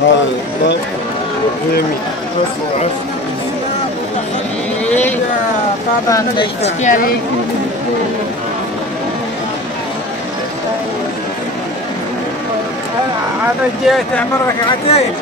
هذا ويمين عفو. طبعا ده يشتكي عليك. هذا جيت اعمل ركعتين.